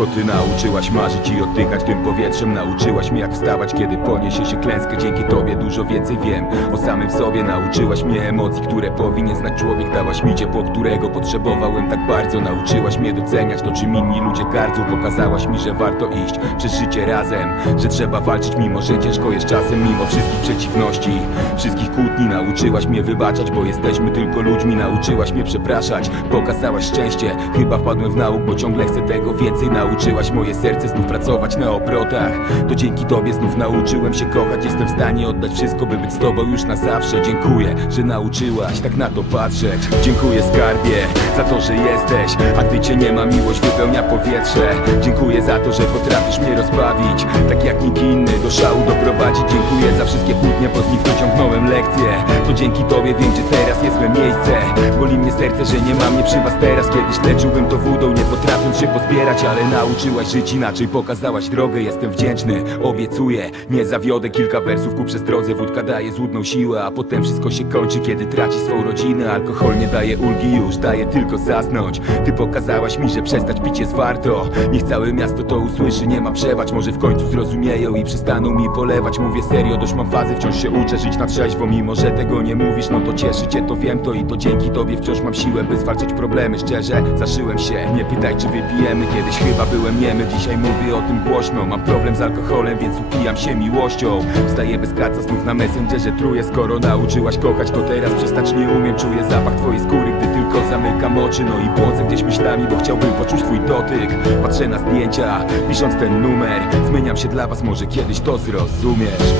To ty nauczyłaś marzyć i oddychać tym powietrzem. Nauczyłaś mnie jak wstawać, kiedy poniesie się klęskę. Dzięki tobie dużo więcej wiem o samym sobie. Nauczyłaś mnie emocji, które powinien znać człowiek. Dałaś mi ciepło, którego potrzebowałem tak bardzo. Nauczyłaś mnie doceniać to, czym inni ludzie gardzą. Pokazałaś mi, że warto iść przez życie razem, że trzeba walczyć mimo, że ciężko jest czasem. Mimo wszystkich przeciwności, wszystkich kłótni. Nauczyłaś mnie wybaczać, bo jesteśmy tylko ludźmi. Nauczyłaś mnie przepraszać, pokazałaś szczęście. Chyba wpadłem w nauk, bo ciągle chcę tego więcej. Nauczyłaś moje serce znów pracować na obrotach. To dzięki tobie znów nauczyłem się kochać. Jestem w stanie oddać wszystko, by być z tobą już na zawsze. Dziękuję, że nauczyłaś tak na to patrzeć. Dziękuję skarbie za to, że jesteś, a gdy cię nie ma, miłość wypełnia powietrze. Dziękuję za to, że potrafisz mnie rozbawić, tak jak nikt inny do szału doprowadzić. Dziękuję za wszystkie kłótnie, bo z nich wyciągnąłem lekcje. To dzięki tobie wiem, gdzie teraz jest me miejsce. Boli mnie serce, że nie ma mnie przy was teraz. Kiedyś leczyłbym to wódą, nie potrafiąc się pozbierać, ale nauczyłaś żyć inaczej, pokazałaś drogę. Jestem wdzięczny, obiecuję, nie zawiodę. Kilka wersów ku przestrodze, wódka daje złudną siłę, a potem wszystko się kończy, kiedy traci swą rodzinę. Alkohol nie daje ulgi, już daje tylko zasnąć. Ty pokazałaś mi, że przestać pić jest warto. Niech całe miasto to usłyszy, nie ma przebacz. Może w końcu zrozumieją i przestaną mi polewać. Mówię serio, dość mam fazy, wciąż się uczę żyć na trzeźwo. Mimo że tego nie mówisz, no to cieszy cię, to wiem to. I to dzięki tobie wciąż mam siłę, by zwalczać problemy. Szczerze, zaszyłem się, nie pytaj czy wypijemy. Kiedyś chyba byłem niemy, dzisiaj mówię o tym głośno. Mam problem z alkoholem, więc upijam się miłością. Wstaję bez kaca, znów na Messengerze truję. Skoro nauczyłaś kochać, to teraz przestać nie umiem. Czuję zapach twojej skóry, gdy tylko zamykam oczy. No i błądzę gdzieś myślami, bo chciałbym poczuć twój dotyk. Patrzę na zdjęcia, pisząc ten numer. Zmieniam się dla was, może kiedyś to zrozumiesz.